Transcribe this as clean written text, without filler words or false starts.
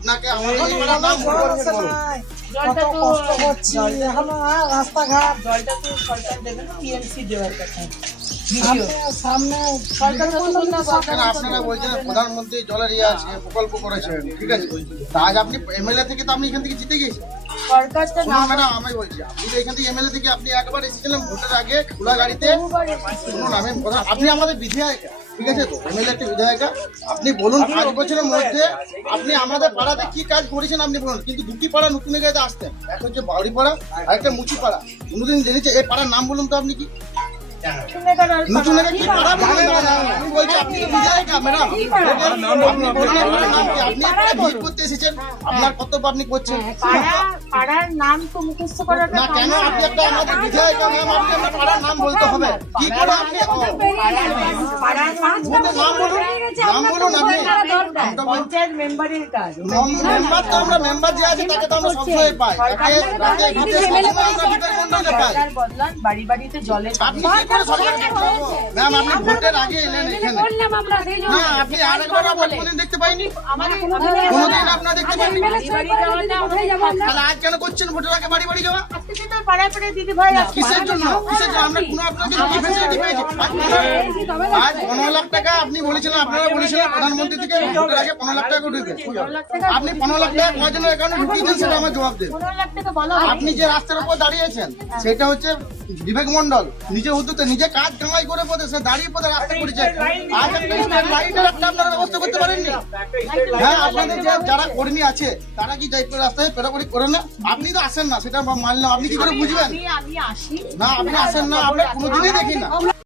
আপনাকে আমাদের নাম জলটা তো কষ্ট করছি এখনো রাস্তাঘাট জলটা তো সরকার দেবে না, টিএমসি দেওয়ার কথা। সামনে সরকার যতক্ষণ না কেন আপনারা বলছেন প্রধানমন্ত্রী জলের আছে প্রকল্প করেছেন, ঠিক আছে, তা আজ আপনি এমএলএ থেকে তো আপনি এখান থেকে জিতে গেছেন। সরকারটা না ম্যাডাম আমি বলছি আপনি তো এখান থেকে এমএলএ থেকে আপনি একবার এসেছিলেন ভোটের আগে খোলা গাড়িতে। শুনুন আমি আপনি আমাদের বিধায়িকা, ঠিক আছে তো, এমএলএ একটা বিধায়িকা। আপনি বলুন 5 বছরের মধ্যে আপনি আমাদের পাড়াতে কি কাজ করেছেন আপনি বলুন। কিন্তু দুটি পাড়া নতুন গাড়িতে আসতেন, একটা হচ্ছে বাউরি পাড়া আর একটা মুচি পাড়া। কোনোদিন জেনেছে এই পাড়ার নাম বলুন তো আপনি কি? নতুন কি পাড়া বলুন? আমি বলছি আপনি তো বিধায়িকা ম্যাডাম, আপনি বলুন আপনার নাম কি? আপনি একটা ভিড় করতে এসেছেন, আপনার কর্তব্য আপনি করছেন পাড়ার নাম তো মুখস্থ করাটা না কেন? আপনি একটা আমাদের বিধায়িকা ম্যাম, আপনি আপনার পাড়ার নাম বলতে হবে কি করে? আপনি পাড়ার নাম বলুন, নাম বলুন আপনি। পঞ্চায়েত মেম্বারের কাজ। মেম্বার তো আমরা মেম্বার যে আছে তাকে তো আমরা সবসময় পাই, তাকে রাতে ঘুরতে সবসময় আমরা বিধায়ক মন্ডলে পাই। সরকার বদলান, বাড়ি বাড়িতে জলের আপনি কি করে সরকারকে বলবো? ম্যাম আপনি ভোটের আগে এলেন এখানে, না আপনি আরেকবার কোনদিন দেখতে পাইনি, কোনদিন আপনারা দেখতে পাইনি, তাহলে আজ কেন করছেন ভোটের আগে বাড়ি বাড়ি যাওয়া? পাড়ায় পাড়ায় দিদি ভাই কিসের জন্য? কিসের জন্য? আমরা কোনো আপনাকে কি ফেসিলিটি পেয়েছি? আজ 15 লাখ টাকা আপনি বলেছিলেন, আপনারা বলেছিলেন প্রধানমন্ত্রী থেকে ভোটের আগে 15 লাখ টাকা ঢুকবে। আপনি 15 লাখ টাকা কয়জনের অ্যাকাউন্টে ঢুকিয়েছেন সেটা আমার জবাব দেন। 15 লাখ টাকা বলা আপনি যে রাস্তার উপর দাঁড়িয়েছেন সেটা হচ্ছে বিবেক মন্ডল নিজে উদ্যোগে নিজে কাজ কামাই করে পথে সে দাঁড়িয়ে পথে রাস্তা করেছে। আজ একটা স্ট্যান্ড লাইটের একটা আপনারা ব্যবস্থা করতে পারেননি? হ্যাঁ আপনাদের যে যারা কর্মী আছে তারা কি দায়িত্ব রাস্তায় পেরাপরি করে না? আপনি তো আসেন না, সেটা মানলাম। আপনি কি করে বুঝবেন? আমি আসি না আপনি আসেন না, আমরা কোনোদিনই দেখি না।